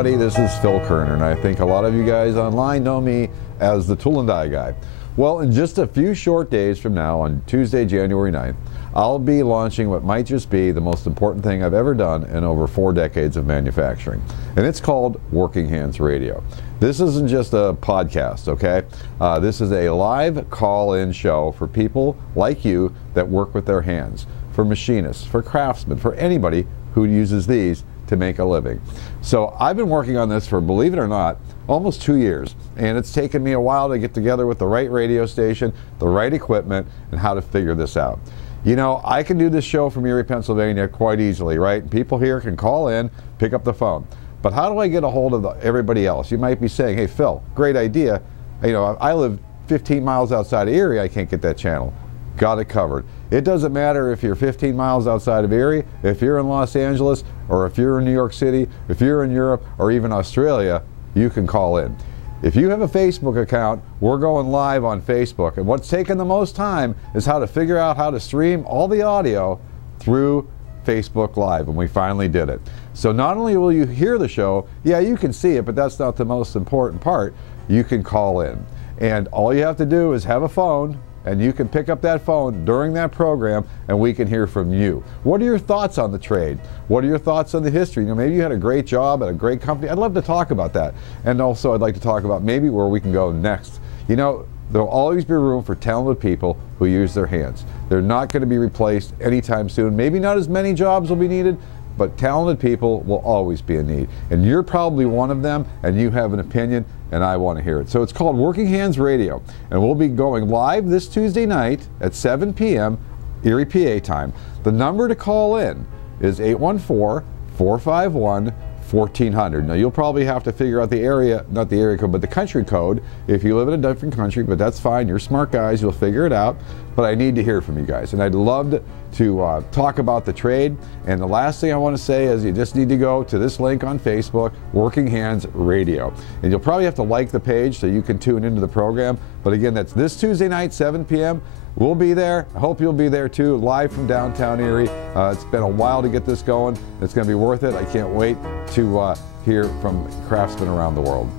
everybody, this is Phil Kerner, and I think a lot of you guys online know me as the Tool and Die Guy. Well, in just a few short days from now, on Tuesday, January 9th, I'll be launching what might just be the most important thing I've ever done in over 4 decades of manufacturing, and it's called Working Hands Radio. This isn't just a podcast, okay? This is a live call-in show for people like you that work with their hands, for machinists, for craftsmen, for anybody who uses these to make a living. So I've been working on this for, believe it or not, almost 2 years, and it's taken me a while to get together with the right radio station, the right equipment, and how to figure this out. You know, I can do this show from Erie, Pennsylvania quite easily, right? People here can call in, pick up the phone. But how do I get a hold of everybody else? You might be saying, hey Phil, great idea. You know, I live 15 miles outside of Erie, I can't get that channel. Got it covered. It doesn't matter if you're 15 miles outside of Erie, if you're in Los Angeles, or if you're in New York City, if you're in Europe, or even Australia, you can call in. If you have a Facebook account, we're going live on Facebook, and what's taken the most time is how to figure out how to stream all the audio through Facebook Live, and we finally did it. So not only will you hear the show, yeah, you can see it, but that's not the most important part. You can call in, and all you have to do is have a phone, and you can pick up that phone during that program, and we can hear from you. What are your thoughts on the trade? What are your thoughts on the history? You know, maybe you had a great job at a great company. I'd love to talk about that. And also I'd like to talk about maybe where we can go next. You know, there'll always be room for talented people who use their hands. They're not going to be replaced anytime soon. Maybe not as many jobs will be needed, but talented people will always be in need. And you're probably one of them, and you have an opinion, and I want to hear it. So it's called Working Hands Radio, and we'll be going live this Tuesday night at 7 p.m. Erie, PA time. The number to call in is 814-451-1400. Now you'll probably have to figure out the area, not the area code, but the country code if you live in a different country, but that's fine. You're smart guys, you'll figure it out. But I need to hear from you guys, and I'd love to talk about the trade. And the last thing I want to say is you just need to go to this link on Facebook, Working Hands Radio. And you'll probably have to like the page so you can tune into the program. But again, that's this Tuesday night, 7 p.m. We'll be there. I hope you'll be there too, live from downtown Erie. It's been a while to get this going. It's going to be worth it. I can't wait to hear from craftsmen around the world.